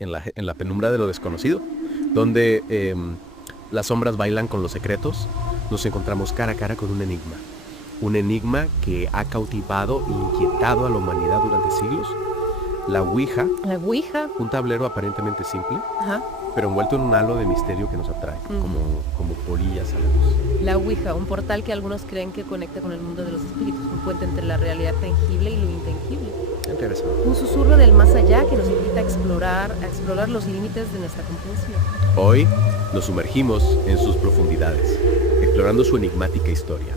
en la penumbra de lo desconocido, donde las sombras bailan con los secretos, nos encontramos cara a cara con un enigma. Un enigma que ha cautivado e inquietado a la humanidad durante siglos. La Ouija, La Ouija. un tablero aparentemente simple, Ajá. pero envuelto en un halo de misterio que nos atrae, Mm. como polillas a la luz. La Ouija, un portal que algunos creen que conecta con el mundo de los espíritus, un puente entre la realidad tangible y lo intangible. Interesante. Un susurro del más allá que nos invita a explorar los límites de nuestra comprensión. Hoy nos sumergimos en sus profundidades, explorando su enigmática historia,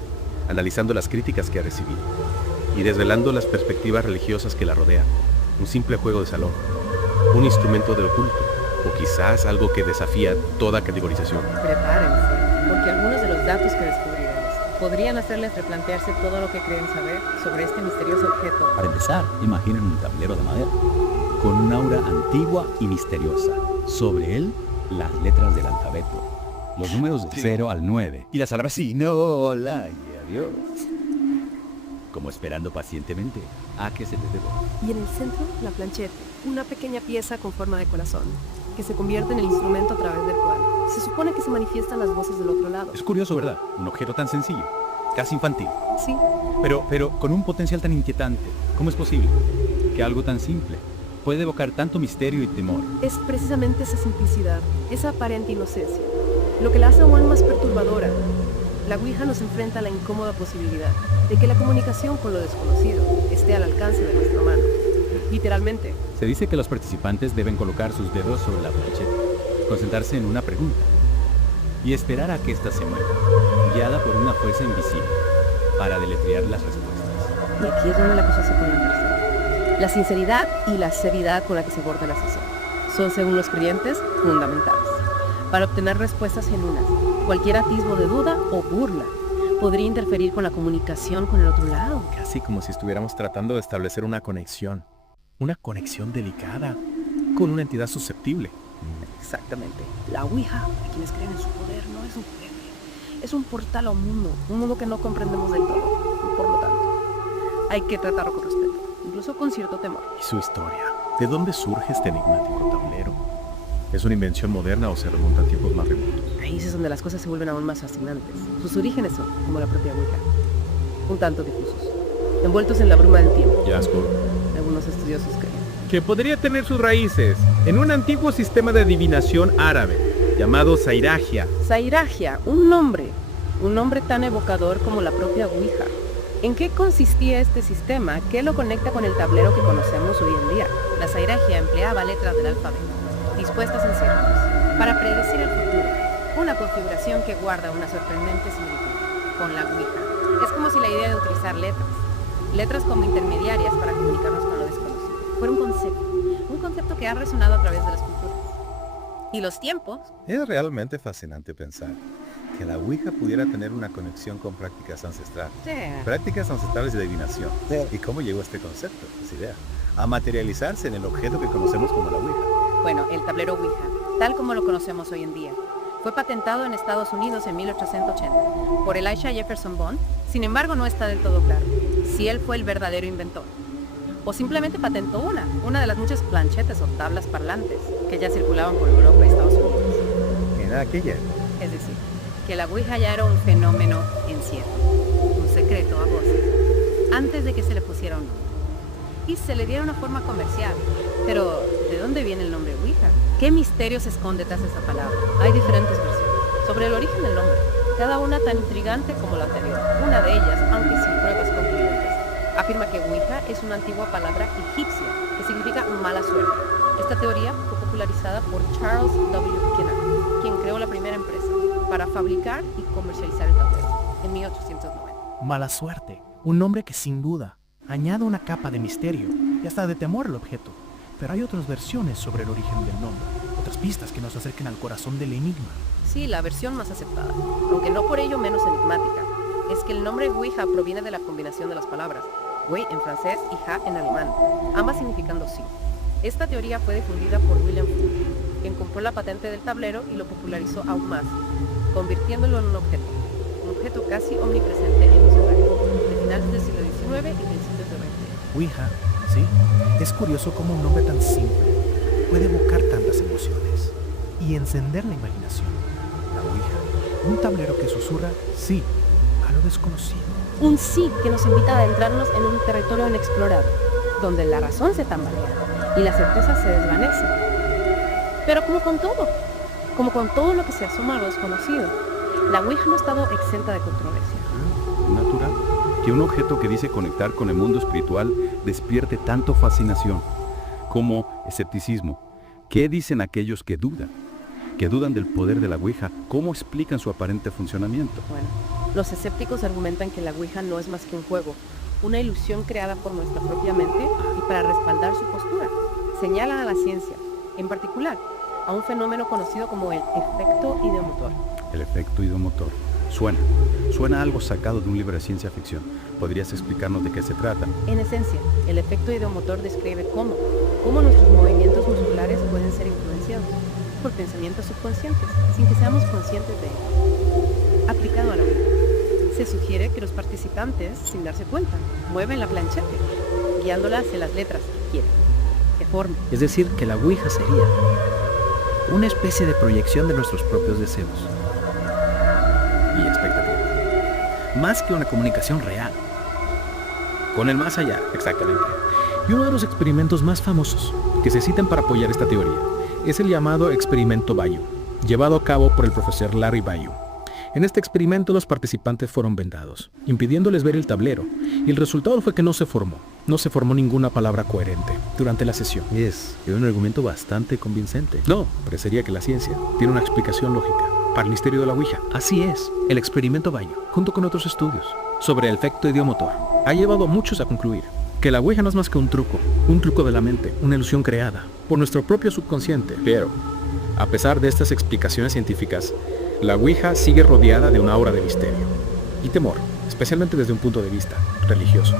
analizando las críticas que ha recibido y desvelando las perspectivas religiosas que la rodean. Un simple juego de salón, un instrumento de oculto, o quizás algo que desafía toda categorización. Prepárense, porque algunos de los datos que descubriremos podrían hacerles replantearse todo lo que creen saber sobre este misterioso objeto. Para empezar, imaginen un tablero de madera, con un aura antigua y misteriosa. Sobre él, las letras del alfabeto, los números de 0 al 9, y las palabras sí, no, hola y adiós. Como esperando pacientemente a que se te dé voz. Y en el centro, la plancheta, una pequeña pieza con forma de corazón, que se convierte en el instrumento a través del cual se supone que se manifiestan las voces del otro lado. Es curioso, ¿verdad? Un objeto tan sencillo, casi infantil, Sí, pero con un potencial tan inquietante. ¿Cómo es posible que algo tan simple puede evocar tanto misterio y temor? es precisamente esa simplicidad, esa aparente inocencia, lo que la hace aún más perturbadora. La Ouija nos enfrenta a la incómoda posibilidad de que la comunicación con lo desconocido esté al alcance de nuestra mano. Literalmente. Se dice que los participantes deben colocar sus dedos sobre la plancheta, concentrarse en una pregunta y esperar a que ésta se mueva, guiada por una fuerza invisible, para deletrear las respuestas. Y aquí es donde la cosa se pone interesante. La sinceridad y la seriedad con la que se aborda la sesión son, según los creyentes, fundamentales. Para obtener respuestas genuinas, cualquier atisbo de duda o burla podría interferir con la comunicación con el otro lado. Casi como si estuviéramos tratando de establecer una conexión delicada, con una entidad susceptible. Exactamente. La Ouija, a quienes creen en su poder, no es un juguete. Es un portal a un mundo que no comprendemos del todo. Y por lo tanto, hay que tratarlo con respeto, incluso con cierto temor. ¿Y su historia? ¿De dónde surge este enigmático tablero? ¿Es una invención moderna o se remonta a tiempos más remotos? Ahí es donde las cosas se vuelven aún más fascinantes. Sus orígenes son, como la propia Ouija, un tanto difusos, envueltos en la bruma del tiempo. Ya, Algunos estudiosos creen. Que podría tener sus raíces en un antiguo sistema de adivinación árabe llamado Zairagia. Zairagia, un nombre tan evocador como la propia Ouija. ¿En qué consistía este sistema? ¿Qué lo conecta con el tablero que conocemos hoy en día? La Zairagia empleaba letras del alfabeto, dispuestas en círculos, para predecir el futuro. Una configuración que guarda una sorprendente similitud con la Ouija. Es como si la idea de utilizar letras como intermediarias para comunicarnos con lo desconocido, fuera un concepto que ha resonado a través de las culturas. Y los tiempos. Es realmente fascinante pensar que la Ouija pudiera tener una conexión con prácticas ancestrales. Prácticas ancestrales de adivinación. ¿Y cómo llegó este concepto, esa idea? A materializarse en el objeto que conocemos como la Ouija. Bueno, el tablero Ouija, tal como lo conocemos hoy en día, fue patentado en Estados Unidos en 1880 por Elisha Jefferson Bond. Sin embargo, no está del todo claro si él fue el verdadero inventor o simplemente patentó una de las muchas planchetas o tablas parlantes que ya circulaban por Europa y Estados Unidos. En aquella época. Es decir, que la Ouija ya era un fenómeno en cierto, un secreto a voces, antes de que se le pusiera un nombre. Y se le diera una forma comercial. Pero, ¿de dónde viene el nombre Ouija? ¿Qué misterio se esconde tras esa palabra? Hay diferentes versiones sobre el origen del nombre, cada una tan intrigante como la anterior. Una de ellas, aunque sin pruebas concluyentes, afirma que Ouija es una antigua palabra egipcia que significa mala suerte. Esta teoría fue popularizada por Charles W. Kennan, quien creó la primera empresa para fabricar y comercializar el tablero en 1890. Mala suerte, un nombre que sin duda añade una capa de misterio y hasta de temor al objeto. Pero hay otras versiones sobre el origen del nombre, otras pistas que nos acerquen al corazón del enigma. Sí, la versión más aceptada, aunque no por ello menos enigmática, es que el nombre Ouija proviene de la combinación de las palabras Wei en francés y Ja en alemán, ambas significando sí. Esta teoría fue difundida por William Full, quien compró la patente del tablero y lo popularizó aún más, convirtiéndolo en un objeto casi omnipresente en los hogares, de finales del siglo XIX y principios del XX. Ouija, sí, es curioso cómo un nombre tan simple puede evocar tantas emociones y encender la imaginación. La Ouija, un tablero que susurra sí a lo desconocido. Un sí que nos invita a adentrarnos en un territorio inexplorado, donde la razón se tambalea y la certeza se desvanece. Pero como con todo lo que se asoma a lo desconocido, la Ouija no ha estado exenta de controversia. Natural que un objeto que dice conectar con el mundo espiritual despierte tanto fascinación como escepticismo. ¿Qué dicen aquellos que dudan? Que dudan del poder de la Ouija. ¿Cómo explican su aparente funcionamiento? Bueno, los escépticos argumentan que la Ouija no es más que un juego, una ilusión creada por nuestra propia mente y para respaldar su postura. Señalan a la ciencia, en particular, a un fenómeno conocido como el efecto ideomotor. El efecto ideomotor. Suena algo sacado de un libro de ciencia ficción. ¿Podrías explicarnos de qué se trata? En esencia, el efecto ideomotor describe cómo nuestros movimientos musculares pueden ser influenciados por pensamientos subconscientes, sin que seamos conscientes de ello. Aplicado a la Ouija, se sugiere que los participantes, sin darse cuenta, mueven la plancheta, guiándola hacia las letras que quieren, que formen. Es decir, que la Ouija sería una especie de proyección de nuestros propios deseos y expectativas, más que una comunicación real con el más allá, exactamente. Y uno de los experimentos más famosos que se citan para apoyar esta teoría es el llamado experimento Bayou, llevado a cabo por el profesor Larry Bayou. En este experimento los participantes fueron vendados, impidiéndoles ver el tablero, y el resultado fue que no se formó ninguna palabra coherente durante la sesión. Es un argumento bastante convincente. No, parecería que la ciencia tiene una explicación lógica para el misterio de la Ouija. Así es, el experimento Bayou, junto con otros estudios sobre el efecto ideomotor, ha llevado a muchos a concluir que la Ouija no es más que un truco de la mente, una ilusión creada por nuestro propio subconsciente. Pero, a pesar de estas explicaciones científicas, la Ouija sigue rodeada de una aura de misterio y temor, especialmente desde un punto de vista religioso.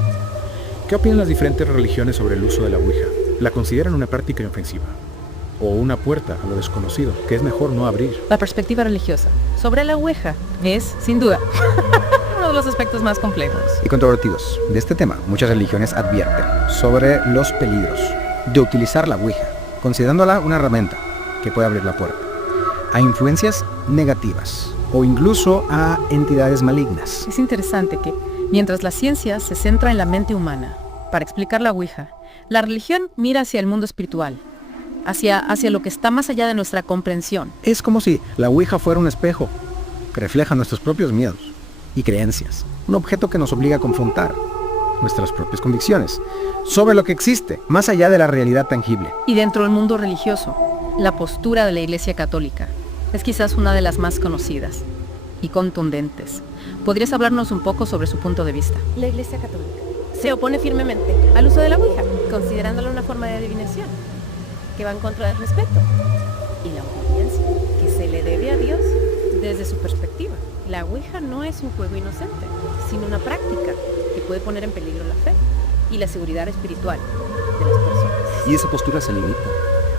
¿Qué opinan las diferentes religiones sobre el uso de la Ouija? ¿La consideran una práctica inofensiva o una puerta a lo desconocido que es mejor no abrir? La perspectiva religiosa sobre la Ouija es, sin duda, uno de los aspectos más complejos y controvertidos de este tema. Muchas religiones advierten sobre los peligros de utilizar la Ouija, considerándola una herramienta que puede abrir la puerta a influencias negativas o incluso a entidades malignas. Es interesante que, mientras la ciencia se centra en la mente humana para explicar la Ouija, la religión mira hacia el mundo espiritual, hacia lo que está más allá de nuestra comprensión. Es como si la Ouija fuera un espejo que refleja nuestros propios miedos y creencias, un objeto que nos obliga a confrontar nuestras propias convicciones sobre lo que existe más allá de la realidad tangible. Y dentro del mundo religioso, la postura de la Iglesia Católica es quizás una de las más conocidas y contundentes. ¿Podrías hablarnos un poco sobre su punto de vista? La Iglesia Católica se opone firmemente al uso de la Ouija, considerándola una forma de adivinación que va en contra del respeto y la obediencia que se le debe a Dios. Desde su perspectiva, la Ouija no es un juego inocente, sino una práctica que puede poner en peligro la fe y la seguridad espiritual de las personas. Y esa postura se limita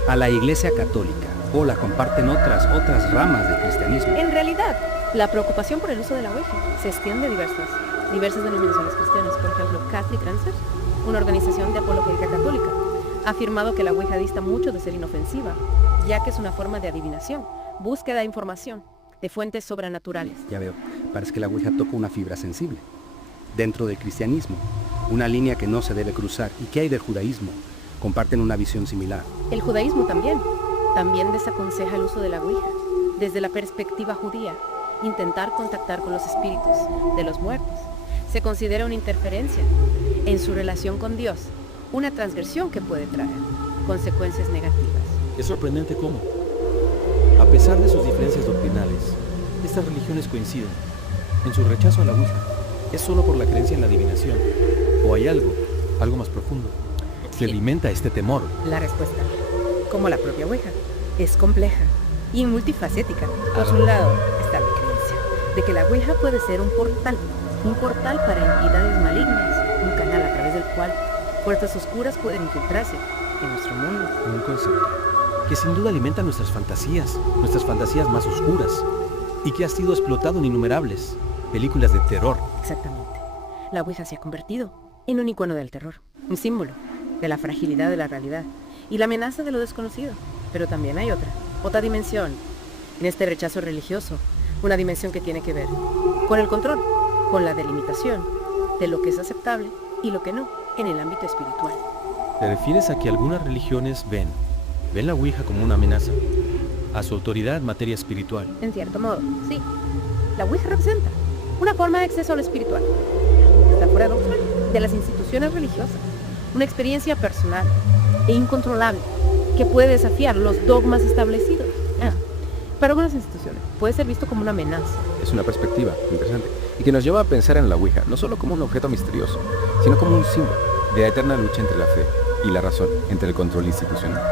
a la Iglesia Católica o la comparten otras ramas del cristianismo. En realidad, la preocupación por el uso de la Ouija se extiende a diversas denominaciones cristianas. Por ejemplo, Catholic Answers, una organización de apologética católica, ha afirmado que la Ouija dista mucho de ser inofensiva, ya que es una forma de adivinación, búsqueda de información, de fuentes sobrenaturales. Ya veo, parece que la Ouija toca una fibra sensible. Dentro del cristianismo, una línea que no se debe cruzar. ¿Y qué hay del judaísmo? Comparten una visión similar. El judaísmo también desaconseja el uso de la Ouija. Desde la perspectiva judía, intentar contactar con los espíritus de los muertos se considera una interferencia en su relación con Dios, una transgresión que puede traer consecuencias negativas. Es sorprendente cómo, a pesar de sus diferencias doctrinales, estas religiones coinciden en su rechazo a la Ouija. ¿Es solo por la creencia en la adivinación? ¿O hay algo más profundo que alimenta este temor? La respuesta, como la propia Ouija, es compleja y multifacética. Por un lado está la creencia de que la Ouija puede ser un portal para entidades malignas, un canal a través del cual fuerzas oscuras pueden infiltrarse en nuestro mundo. Un concepto que sin duda alimenta nuestras fantasías más oscuras, y que ha sido explotado en innumerables películas de terror. Exactamente. La Ouija se ha convertido en un icono del terror, un símbolo de la fragilidad de la realidad y la amenaza de lo desconocido. Pero también hay otra dimensión en este rechazo religioso, una dimensión que tiene que ver con el control, con la delimitación de lo que es aceptable y lo que no en el ámbito espiritual. ¿Te refieres a que algunas religiones ven la Ouija como una amenaza a su autoridad en materia espiritual? En cierto modo, sí. La Ouija representa una forma de acceso a lo espiritual. Está fuera de las instituciones religiosas, una experiencia personal e incontrolable que puede desafiar los dogmas establecidos. Para algunas instituciones puede ser visto como una amenaza. Es una perspectiva interesante y que nos lleva a pensar en la Ouija no solo como un objeto misterioso, sino como un símbolo de la eterna lucha entre la fe y la razón, entre el control institucional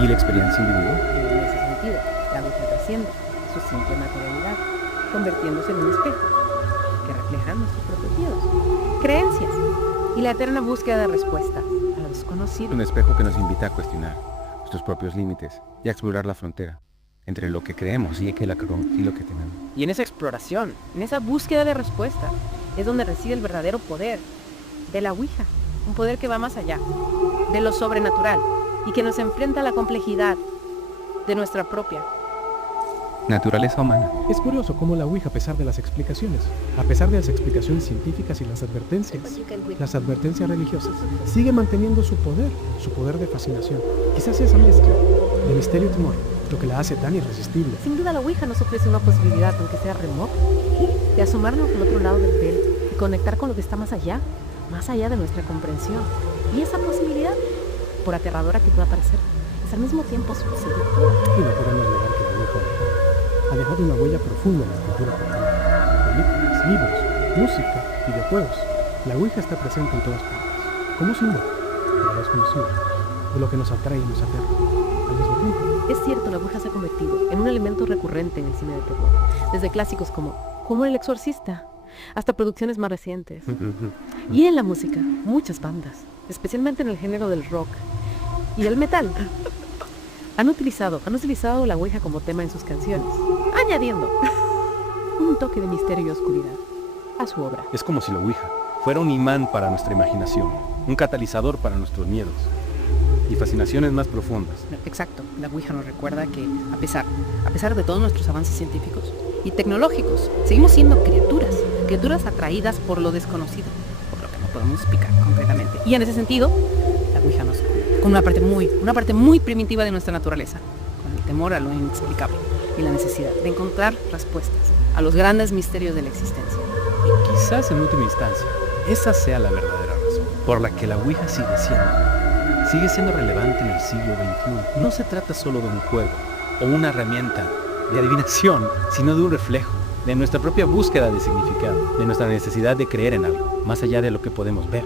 y la experiencia individual. Y en ese sentido, la Ouija trasciende su simple materialidad, convirtiéndose en un espejo que refleja nuestros propios miedos, creencias y la eterna búsqueda de respuesta a lo desconocido. Un espejo que nos invita a cuestionar nuestros propios límites y a explorar la frontera entre lo que creemos y lo que tenemos. Y en esa exploración, en esa búsqueda de respuesta, es donde reside el verdadero poder de la Ouija. Un poder que va más allá de lo sobrenatural y que nos enfrenta a la complejidad de nuestra propia naturaleza humana. Es curioso cómo la Ouija, a pesar de las explicaciones científicas y las advertencias religiosas, sigue manteniendo su poder de fascinación. Quizás esa mezcla de misterio y temor lo que la hace tan irresistible. Sin duda la Ouija nos ofrece una posibilidad, aunque sea remota, de asomarnos al otro lado del velo y conectar con lo que está más allá de nuestra comprensión. Y esa posibilidad, por aterradora que pueda parecer, es al mismo tiempo seductora. Y no podemos negar que la Ouija ha dejado una huella profunda en la cultura popular. Películas, libros, música, videojuegos. La Ouija está presente en todas partes, como símbolo de lo desconocido, de lo que nos atrae y nos aterra. Al mismo tiempo, es cierto, la Ouija se ha convertido en un elemento recurrente en el cine de terror, desde clásicos como El Exorcista, hasta producciones más recientes. Y en la música, muchas bandas, especialmente en el género del rock y del metal, han utilizado la Ouija como tema en sus canciones, añadiendo un toque de misterio y oscuridad a su obra. Es como si la Ouija fuera un imán para nuestra imaginación, un catalizador para nuestros miedos y fascinaciones más profundas. Exacto, la Ouija nos recuerda que a pesar de todos nuestros avances científicos y tecnológicos, seguimos siendo criaturas atraídas por lo desconocido, por lo que no podemos explicar concretamente. Y en ese sentido, la Ouija nos conecta con una parte muy primitiva de nuestra naturaleza, con el temor a lo inexplicable y la necesidad de encontrar respuestas a los grandes misterios de la existencia. Y quizás en última instancia, esa sea la verdadera razón por la que la Ouija sigue siendo relevante en el siglo XXI. No se trata solo de un juego o una herramienta de adivinación, sino de un reflejo de nuestra propia búsqueda de significado, de nuestra necesidad de creer en algo, más allá de lo que podemos ver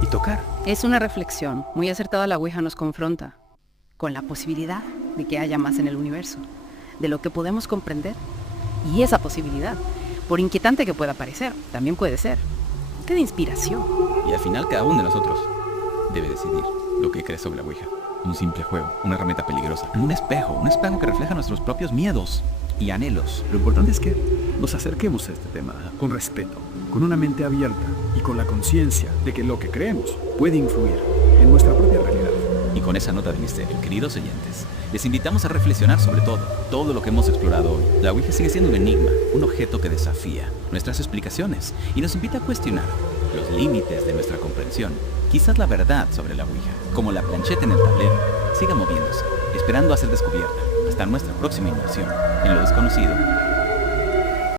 y tocar. Es una reflexión muy acertada. La Ouija nos confronta con la posibilidad de que haya más en el universo, de lo que podemos comprender. Y esa posibilidad, por inquietante que pueda parecer, también puede ser de inspiración. Y al final cada uno de nosotros debe decidir lo que cree sobre la Ouija. Un simple juego, una herramienta peligrosa, un espejo que refleja nuestros propios miedos y anhelos. Lo importante es que nos acerquemos a este tema con respeto, con una mente abierta y con la conciencia de que lo que creemos puede influir en nuestra propia realidad. Y con esa nota de misterio, queridos oyentes, les invitamos a reflexionar sobre todo lo que hemos explorado hoy. La Ouija sigue siendo un enigma, un objeto que desafía nuestras explicaciones y nos invita a cuestionar los límites de nuestra comprensión. Quizás la verdad sobre la Ouija, como la plancheta en el tablero, siga moviéndose, esperando a ser descubierta. Hasta nuestra próxima inmersión en lo desconocido